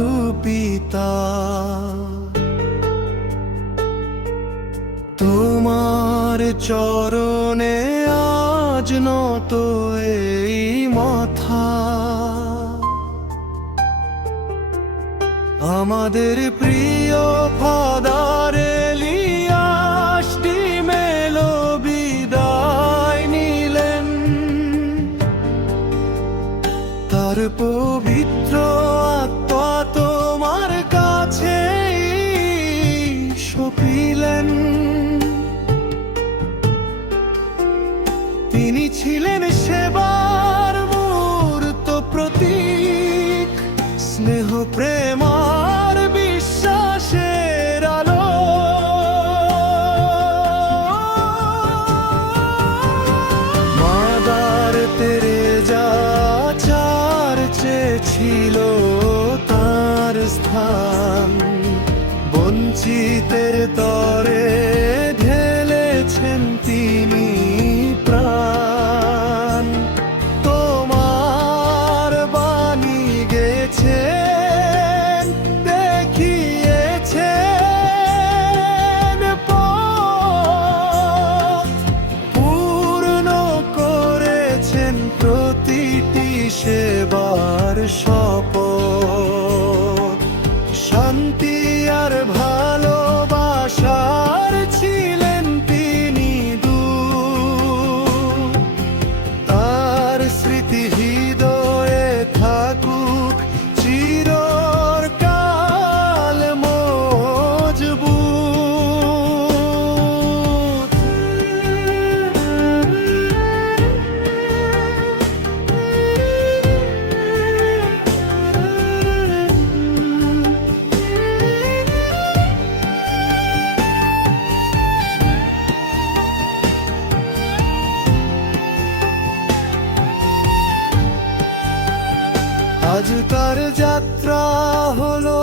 দয়ালু পিতা, তোমার চরণে আজ নত এই মাথা। আমাদের প্রিয় ফাদার এলিয়াস ডি মেলো বিদায় নিলেন, তার পবিত্র আত্মা তোমার কাছে সঁপিলেন। তিনি ছিলেন সেবার মূর্ত প্রতীক, স্নেহ প্রেম আর বিশ্বাসের আলো। মাদার তেরেজা চার্চে ছিল তার স্থান, বঞ্চিতের তরে ঢেলেছেন তিনি প্রাণ। তোমার বাণী গেছেন, দেখিয়েছেন পথ, পূর্ণ করেছেন প্রতিটি সেবার শপথ। শান্তি আর ভালোবাসার ছিলেন তিনি দূত, তার স্মৃতি হৃদয়ে থাকুক চিরকাল মজবুত। আজ তার যাত্রা হলো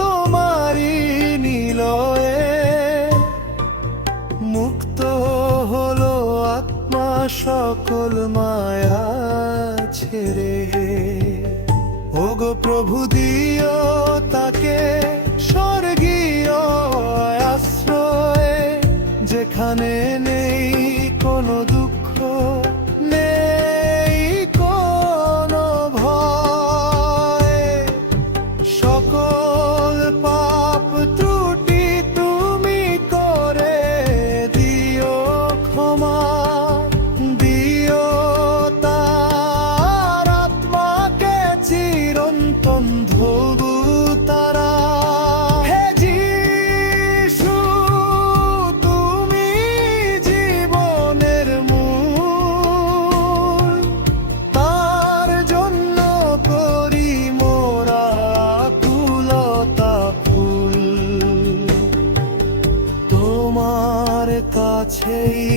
তোমারই নিলয়ে, মুক্ত হলো আত্মা সকল মায়া ছেড়ে। ওগো প্রভু দিও তাকে স্বর্গীয় আশ্রয়ে, যেখানে নেই কোনো দুঃখ, নেই কোনো ভয়। সকল পাপ ত্রুটি তুমি করে দিও ক্ষমা, দিও তার আত্মাকে চিরন্তন ধবু তারা। হে যিশু, তুমি জীবনের মূল, তার জন্য করি মোরা কুলতা ফুল। তোমার কাছেই